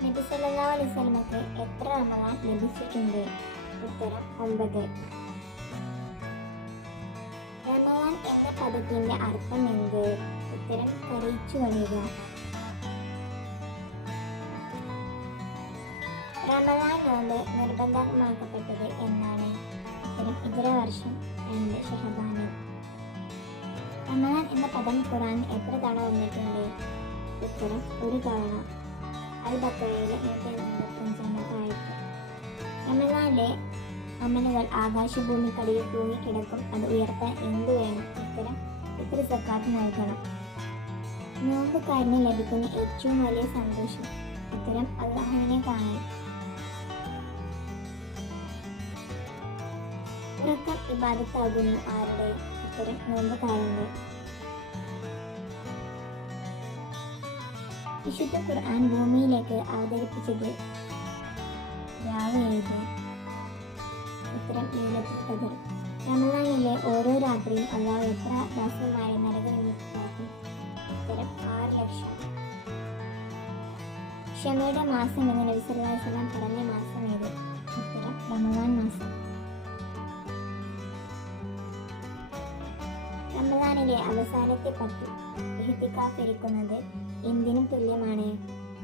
നബി സല്ലല്ലാഹു അലൈഹി വസല്ലമക്ക് എത്ര റമദാൻ ലഭിച്ചിട്ടുണ്ട്? ഉത്തരം 9. റമദാൻ എന്ന പദത്തിന്റെ അർത്ഥം എന്ത്? ഉത്തരം കരയിച്ചു കളയുക. റമദാൻ നോമ്പ് നിർബന്ധമാക്കപ്പെട്ടത് എന്നാണ്? ഉത്തരം ഹിജ്റ വർഷം 2 ഷഹബാനിൽ. റമദാൻ എന്ന പദം ഖുർആനിൽ എത്ര തവണ വന്നിട്ടുണ്ട്? ഉത്തരം 1 തവണ. അൽ ബഖറയിലെ 185 ആയത്ത്. റമദാനിലെ അമലുകൾ ആകാശഭൂമിക്കടിയിൽ തൂങ്ങിക്കിടക്കും. അത് ഉയർത്താൻ എന്തു വേണം? ഉത്തരം ഫിത്ർ സക്കാത്ത് നൽകണം. നോമ്പുകാരന് ലഭിക്കുന്ന ഏറ്റവും വലിയ സന്തോഷം? ഉത്തരം അല്ലാഹുവിനെ കാണാൻ. ഉറക്കം ഇബാദത്താകുന്നു ആരുടെ? ഉത്തരം നോമ്പുകാരന്റെ. വിശുദ്ധ ഖുർആൻ ഭൂമിയിലേക്ക് അവതരിപ്പിച്ചത് രാവ് ഏത്? ഉത്തരം ലൈലത്തുൽ ഖദ്ർ. റമദാനിലെ ഓരോ രാത്രിയും അല്ലാഹു എത്ര ദാസന്മാരെ നരകവിമുക്തരാക്കി? ഉത്തരം 6 ലക്ഷം. ക്ഷമയുടെ മാസം എന്ന് നബി സല്ലല്ലാഹു അലൈഹി വസല്ലം പറഞ്ഞ മാസം ഏത്? ഉത്തരം റമദാൻ മാസം. റമദാനിലെ അവസാനത്തെ 10 ഇഹ്തികാഫ് ഇരിക്കുന്നത് എന്തിനു തുല്യമാണ്?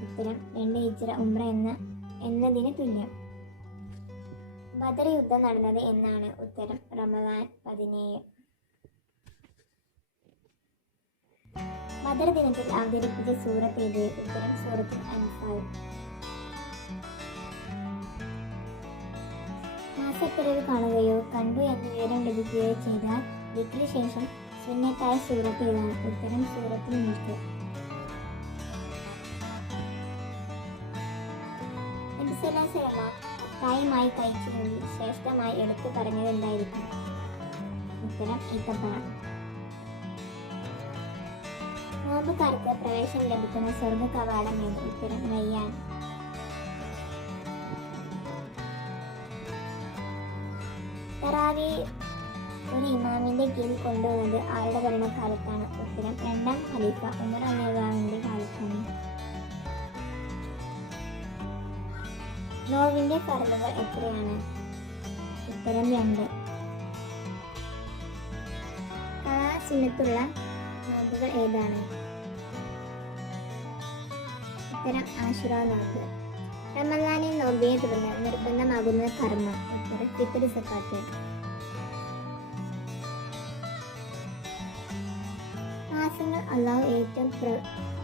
ഉത്തരം 2 ഹിജ്റ ഉംറ എന്നതിന് തുല്യം. ബദർ യുദ്ധം നടന്നത് എന്നാണ്? ഉത്തരം റമദാൻ 17. ബദർ ദിനത്തിൽ അവതരിപ്പിച്ച സൂറത്ത് ഏത്? ഉത്തരം സൂറത്തുൽ അൻഫാൽ. മാസപ്പിറവി കാണുകയോ കണ്ടു എന്ന് വിവരം ലഭിക്കുകയോ ചെയ്താൽ ദിക്റിന് ശേഷം സുന്നത്തായ സൂറത്ത് ഏതാണ്? ഉത്തരം സൂറത്തുൽ മുൽക്ക്. നബി സല്ലല്ലാഹു അലൈഹി വസല്ലം അത്താഴമായി കഴിച്ചതിൽ ശ്രേഷ്ഠമായി എടുത്തു പറഞ്ഞത് എന്തായിരിക്കും? ഉത്തരം ഈത്തപ്പഴം. നോമ്പുകാർക്ക് പ്രവേശനം ലഭിക്കുന്ന സ്വർഗ്ഗ കവാടം ഏത്? ഉത്തരം റയ്യാൻ. തറാവി ഒരു ഇമാമിന്റെ കീഴിൽ കൊണ്ടുവന്നത് ആരുടെ ഭരണകാലത്താണ്? ഉത്തരം 2ാം ഖലീഫ ഉമർ റളിയല്ലാഹുവിന്റെ കാലത്താണ്. നോവിന്റെ ഫർളുകൾ എത്രയാണ്? ഉത്തരം 2. സുന്നത്തുള്ള നോമ്പുകൾ ഏതാണ്? ഉത്തരം ആശുറ നോമ്പ്. റമദാനിൽ നോമ്പിനെ തുടർന്ന് നിർബന്ധമാകുന്ന കർമ്മം? ഉത്തരം ഫിത്ർ സക്കാത്ത്. മാസങ്ങൾ അല്ലാഹു ഏറ്റവും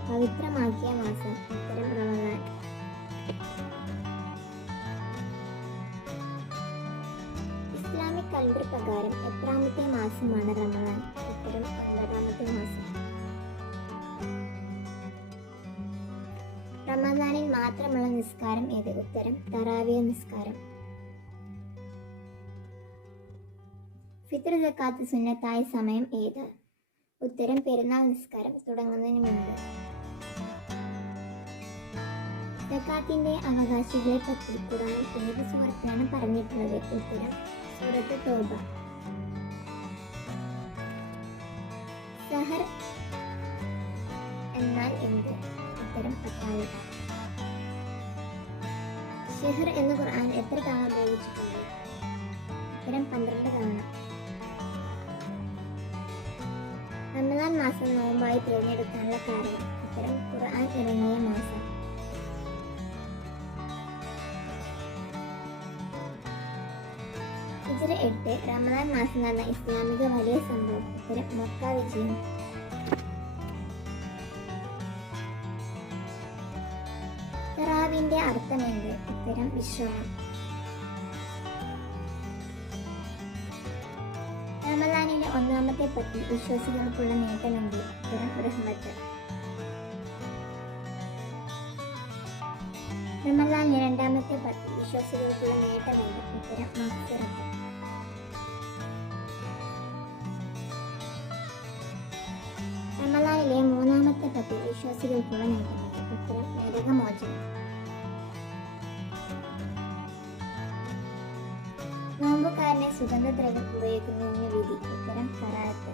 പവിത്രമാക്കിയ മാസം? ഉത്തരം റമദാൻ. ഇസ്ലാമിക് കലണ്ടർ പ്രകാരം എത്രാമത്തെ മാസമാണ് റമദാൻ? ഉത്തരം 9ാമത്തെ മാസം. റമദാനിൽ മാത്രമുള്ള നിസ്കാരം ഏത്? ഉത്തരം തറാവിയ നിസ്കാരം. ഫിത്ർ സക്കാത്ത് സുന്നത്തായ സമയം ഏത്? ഉത്തരം പെരുന്നാൾ നിസ്കാരം തുടങ്ങുന്നതിന് മുമ്പ്. സക്കാത്തിന്റെ അവകാശികളെ പറ്റി ഖുർആൻ ഏത് സൂറത്തിലാണ് പറഞ്ഞിട്ടുള്ളത്? ഉത്തരം സൂറത്ത് തൗബ. സഹർ എന്നാൽ എന്ത്? ഉത്തരം അത്താഴം. ഷെഹർ എന്ന് ഖുർആൻ എത്ര തവണ ഉപയോഗിച്ചിട്ടുണ്ട്? ഉത്തരം 12 തവണ. റമദാൻ മാസം നോമ്പായി തിരഞ്ഞെടുക്കാനുള്ള കാരണം? ഉത്തരം ഖുർആൻ ഇറങ്ങിയ മാസം. ഹിജ്റ 8 റമദാൻ മാസം നടന്ന ഇസ്ലാമിക വലിയ സംഭവം? ഉത്തരം മക്ക വിജയം. തറാവിന്റെ അർത്ഥം എന്ത്? ഉത്തരം വിശ്രമം. റമദാനിലെ 1ാമത്തെ 10 വിശ്വാസികൾക്കുള്ള നേട്ടം എന്ത്? ഉത്തരം റഹ്മത്ത്. റമദാനിലെ 2ാമത്തെ 10 വിശ്വാസികൾക്കുള്ള നേട്ടം എന്ത്? ഉത്തരം മഗ്ഫിറത്ത്. റമദാനിലെ 3ാമത്തെ 10 വിശ്വാസികൾക്കുള്ള നേട്ടം എന്ത്? ഉത്തരം നരകമോചനം. നോമ്പുകാരനെ സുഗന്ധദ്രവ്യം ഉപയോഗിക്കുന്നതിന് വിധി? ഉത്തരം കറാഹത്ത്.